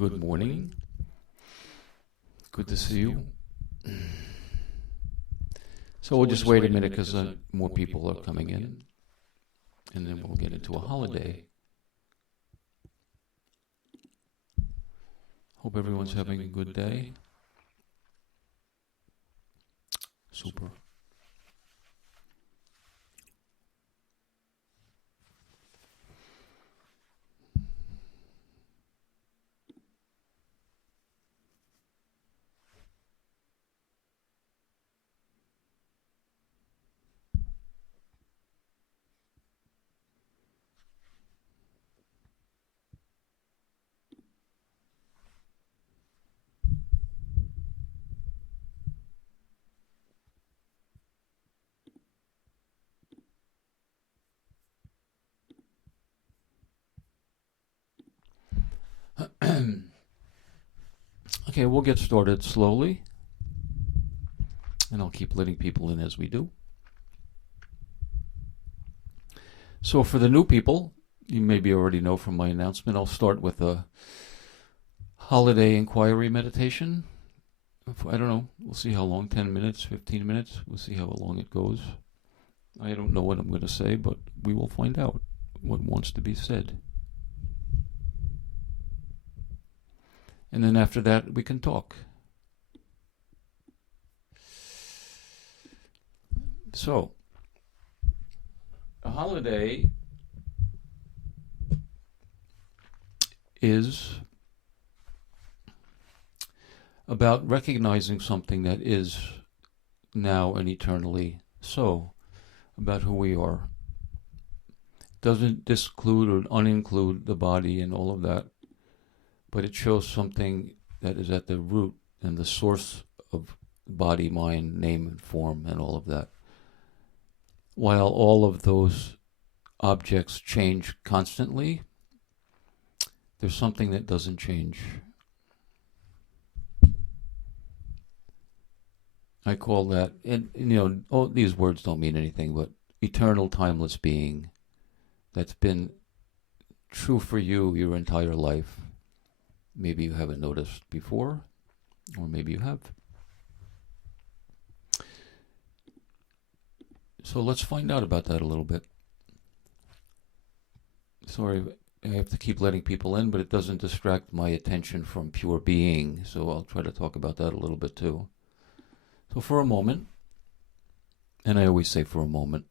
Good morning. Good to see you. So we'll just wait a minute because more people are coming in, and then we'll get into a holiday. Hope everyone's having a good day. Super. Okay, we'll get started slowly, and I'll keep letting people in as we do. So for the new people, you maybe already know from my announcement, I'll start with a holiday inquiry meditation. I don't know, we'll see how long, 10 minutes, 15 minutes, we'll see how long it goes. I don't know what I'm going to say, but we will find out what wants to be said. And then after that, we can talk. So, a holiday is about recognizing something that is now and eternally so, about who we are. Doesn't disclude or uninclude the body and all of that, but it shows something that is at the root and the source of body, mind, name, and form, and all of that. While all of those objects change constantly, there's something that doesn't change. I call that, and all these words don't mean anything, but eternal, timeless being that's been true for you your entire life. Maybe you haven't noticed before, or maybe you have. So let's find out about that a little bit. Sorry, I have to keep letting people in, but it doesn't distract my attention from pure being, so I'll try to talk about that a little bit too. So for a moment, and I always say for a moment,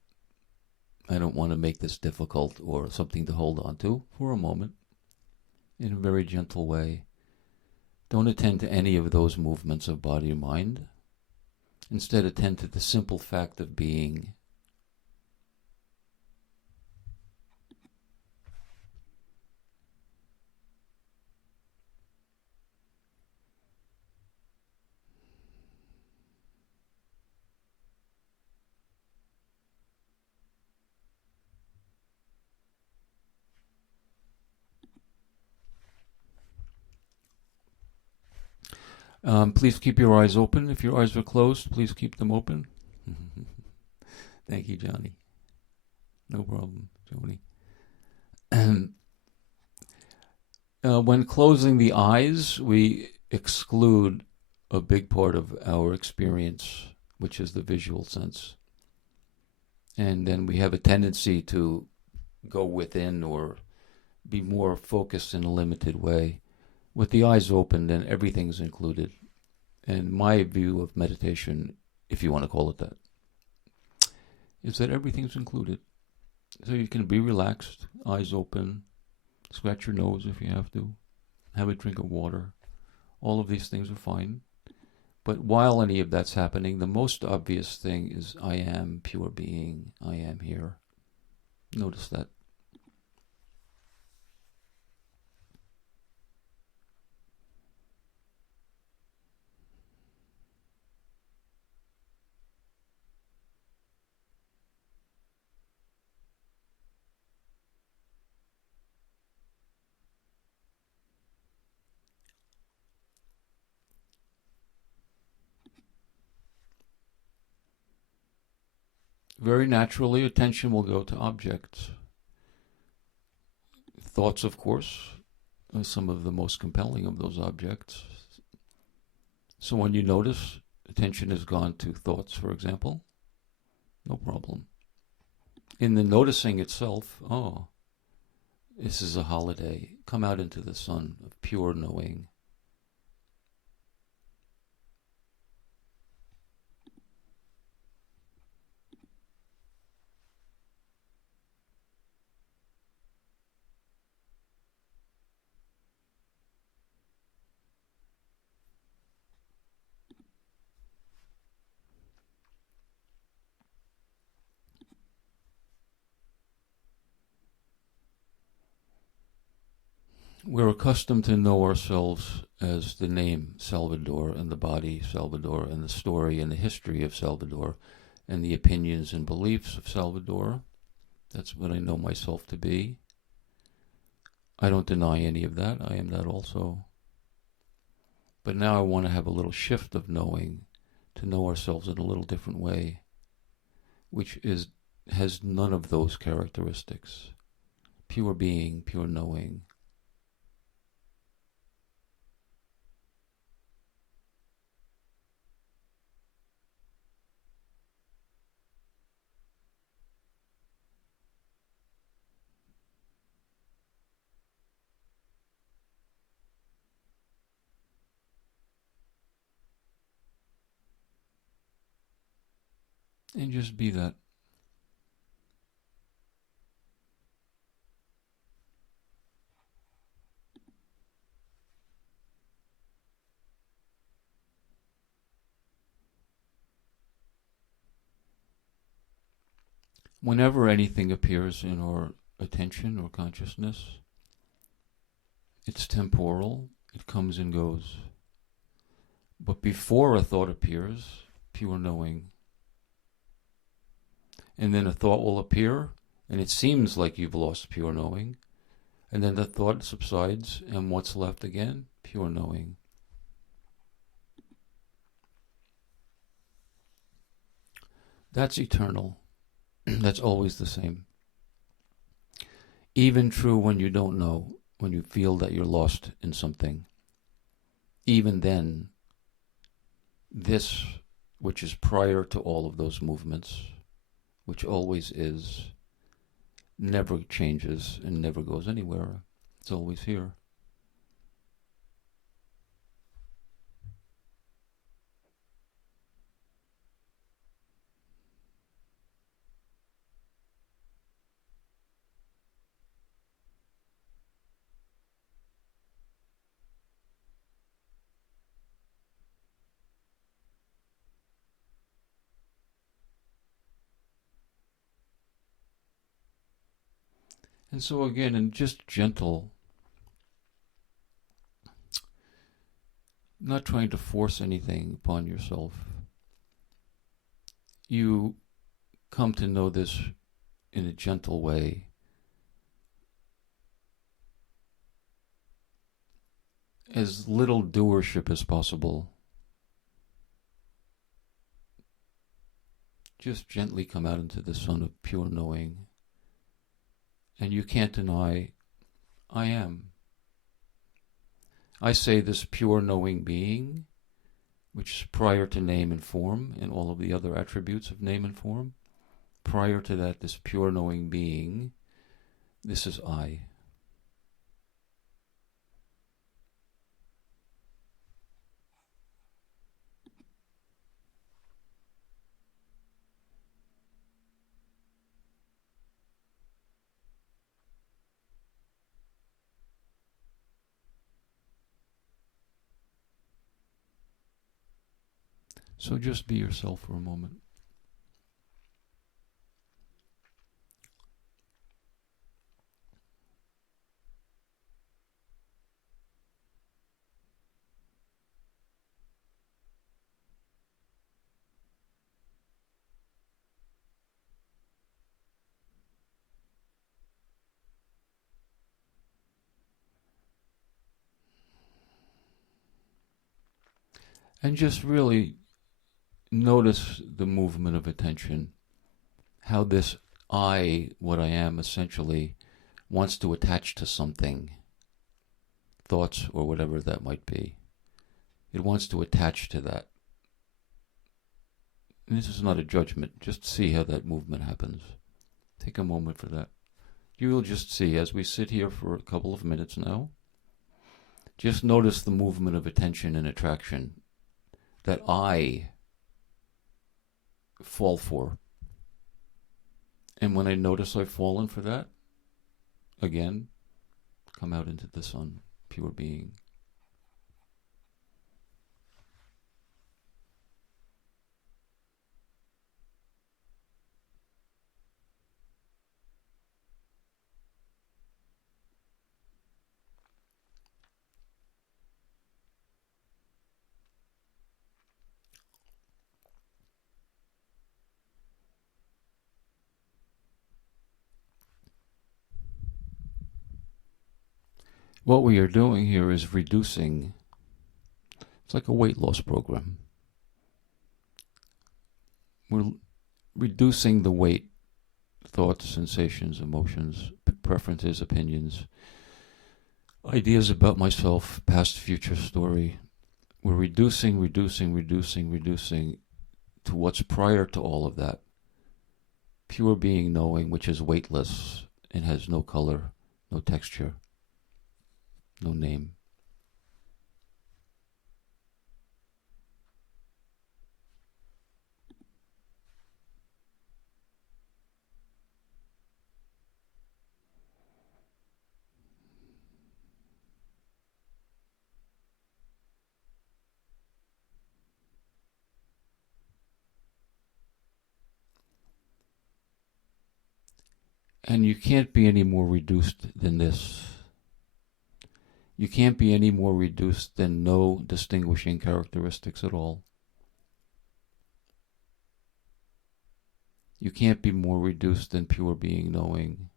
I don't want to make this difficult or something to hold on to. For a moment, in a very gentle way, don't attend to any of those movements of body or mind. Instead, attend to the simple fact of being. Please keep your eyes open. If your eyes are closed, please keep them open. Thank you, Johnny. No problem, Joni. When closing the eyes, we exclude a big part of our experience, which is the visual sense. And then we have a tendency to go within or be more focused in a limited way. With the eyes open, then everything's included. And my view of meditation, if you want to call it that, is that everything's included. So you can be relaxed, eyes open, scratch your nose if you have to, have a drink of water. All of these things are fine. But while any of that's happening, the most obvious thing is I am pure being, I am here. Notice that. Very naturally, attention will go to objects. Thoughts, of course, some of the most compelling of those objects. So when you notice attention has gone to thoughts, for example, no problem. In the noticing itself, oh, this is a holiday. Come out into the sun of pure knowing. We're accustomed to know ourselves as the name Salvador and the body Salvador and the story and the history of Salvador and the opinions and beliefs of Salvador. That's what I know myself to be. I don't deny any of that. I am that also. But now I want to have a little shift of knowing, to know ourselves in a little different way, which has none of those characteristics. Pure being, pure knowing. And just be that. Whenever anything appears in our attention or consciousness, it's temporal, it comes and goes. But before a thought appears, pure knowing. And then a thought will appear, and it seems like you've lost pure knowing. And then the thought subsides, and what's left again? Pure knowing. That's eternal. That's always the same. Even true when you don't know, when you feel that you're lost in something. Even then, this, which is prior to all of those movements, which always is, never changes and never goes anywhere. It's always here. And so again, in just gentle, not trying to force anything upon yourself, you come to know this in a gentle way. As little doership as possible. Just gently come out into the sun of pure knowing. And you can't deny, I am. I say this pure knowing being, which is prior to name and form and all of the other attributes of name and form. Prior to that, this pure knowing being, this is I. So just be yourself for a moment. And just really notice the movement of attention. How this I, what I am essentially, wants to attach to something. thoughts or whatever that might be. It wants to attach to that. And this is not a judgment. Just see how that movement happens. Take a moment for that. You will just see as we sit here for a couple of minutes now. Just notice the movement of attention and attraction that I fall for. And when I notice I've fallen for that, again, come out into the sun, pure being. What we are doing here is reducing. It's like a weight loss program. We're reducing the weight, thoughts, sensations, emotions, preferences, opinions, ideas about myself, past, future story. We're reducing to what's prior to all of that. Pure being knowing, which is weightless and has no color, no texture, no name. And you can't be any more reduced than this. You can't be any more reduced than no distinguishing characteristics at all. You can't be more reduced than pure being knowing.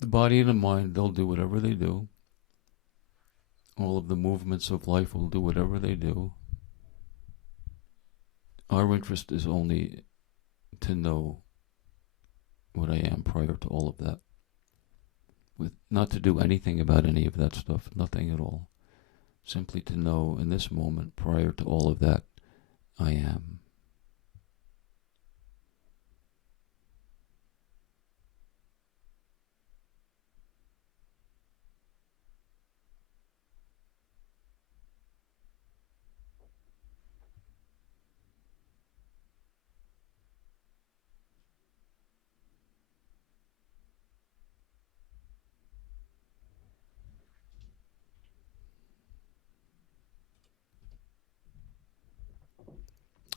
The body and the mind, they'll do whatever they do. All of the movements of life will do whatever they do. Our interest is only to know what I am prior to all of that. With not to do anything about any of that stuff, nothing at all. Simply to know in this moment, prior to all of that, I am.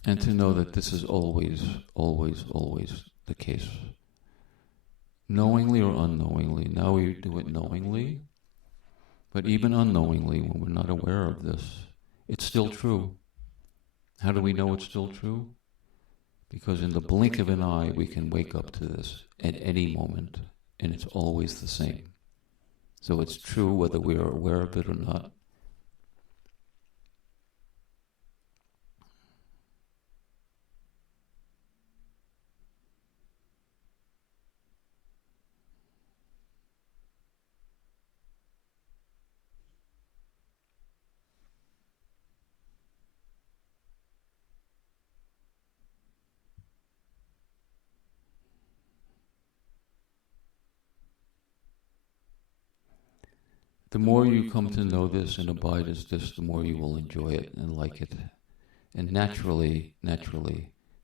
And to know that this is always the case. Knowingly or unknowingly. Now we do it knowingly, but even unknowingly, when we're not aware of this, it's still true. How do we know it's still true? Because in the blink of an eye, we can wake up to this at any moment, and it's always the same. So it's true whether we are aware of it or not. The more you come to know this and abide as this, the more you will enjoy it and like it, and naturally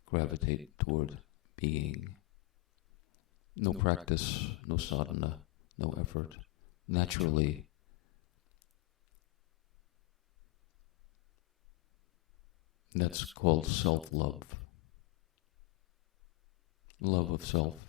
gravitate toward being. No practice, no sadhana, no effort. Naturally. That's called self-love. love of self.